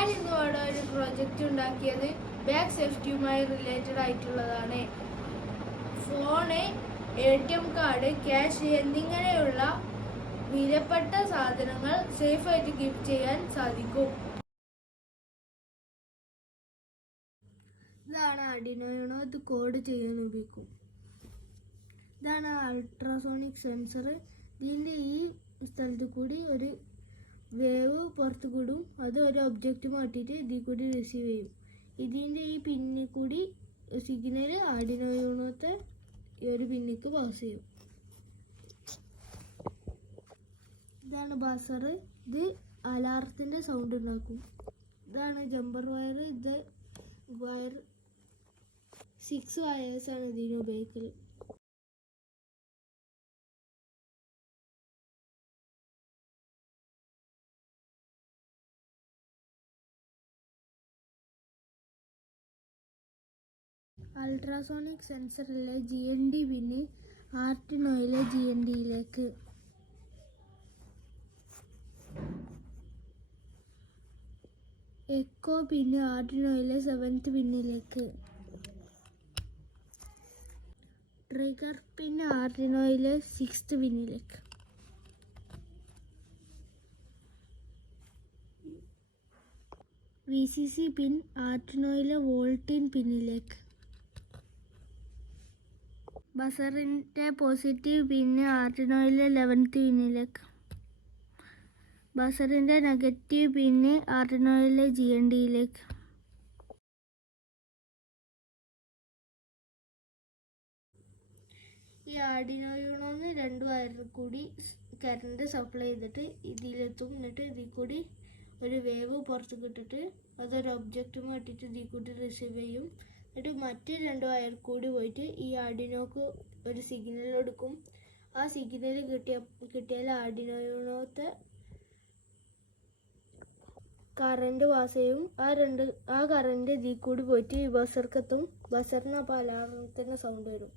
ഞാൻ ഇന്നിവിടെ ഒരു പ്രൊജക്റ്റ് ഉണ്ടാക്കിയത് ബാഗ് സേഫ്റ്റിയുമായി റിലേറ്റഡ് ആയിട്ടുള്ളതാണ്. ഫോണ്, ATM കാർഡ്, ക്യാഷ് എന്നിങ്ങനെയുള്ള വിലപ്പെട്ട സാധനങ്ങൾ സേഫായിട്ട് കീപ്പ് ചെയ്യാൻ സാധിക്കും. ഇതാണ് ആർഡിനോ യൂണോ. ഇത് കോഡ് ചെയ്യാൻ ഉപയോഗിക്കും. ഇതാണ് അൾട്രാസോണിക് സെൻസർ. ഇതിൻ്റെ ഈ സ്ഥലത്ത് കൂടി ഒരു വേവ് പുറത്ത് കൂടും. അത് ഒരു ഒബ്ജക്റ്റ് മാറ്റിയിട്ട് ഇതിൽ കൂടി റിസീവ് ചെയ്യും. ഇതിൻ്റെ ഈ പിന്നിൽ കൂടി സിഗ്നൽ ആർഡിനോ യൂണോത്തെ ഈ ഒരു പിന്നിക്ക് പാസ് ചെയ്യും. ഇതാണ് ബസർ. ഇത് അലാറത്തിൻ്റെ സൗണ്ട് ഉണ്ടാക്കും. ഇതാണ് ജമ്പർ വയർ. ഇത് വയർ 6 വയേഴ്സാണ് ഇതിന് ഉപയോഗിക്കൽ. അൾട്രാസോണിക് സെൻസറിലെ GND പിന്ന് ആർഡിനോയിലെ GNDയിലേക്ക്, എക്കോ പിന്ന് ആർഡിനോയിലെ 7th പിന്നിലേക്ക്, ട്രിഗർ പിന്ന് ആർഡിനോയിലെ 6th പിന്നിലേക്ക്, VCC പിൻ ആർഡിനോയിലെ വോൾട്ടിൻ പിന്നിലേക്ക്, ബസറിൻ്റെ പോസിറ്റീവ് പിന്ന് ആർഡിനോയിലെ 11th പിന്നിലേക്ക്, ബസറിൻ്റെ നെഗറ്റീവ് പിന്ന് ആർഡിനോയിലെ GNDയിലേക്ക്. ഈ ആർഡിനോ യൂണോന്ന് 2 വയറിൽ കൂടി കറണ്ട് സപ്ലൈ ചെയ്തിട്ട് ഇതിലെത്തും. എന്നിട്ട് ഇതിൽ കൂടി ഒരു വേവ് പുറത്ത് കിട്ടിട്ട് അതൊരു ഒബ്ജക്റ്റ് മാറ്റിയിട്ട് ഇതിൽ കൂടി റിസീവ് ചെയ്യും. എന്നിട്ട് മറ്റ് 2 വയർ കൂടി പോയിട്ട് ഈ ആർഡിനോക്ക് ഒരു സിഗ്നൽ കൊടുക്കും. ആ സിഗ്നൽ കിട്ടിയാൽ ആർഡിനോ യൂണോത്തെ കറണ്ട് പാസ് ചെയ്യും. ആ കറണ്ട് ഇതിൽ കൂടി പോയിട്ട് ഈ ബസർക്കെത്തും. ബസറിന് അപ്പോൾ അലാറത്തിൻ്റെ സൗണ്ട് വരും.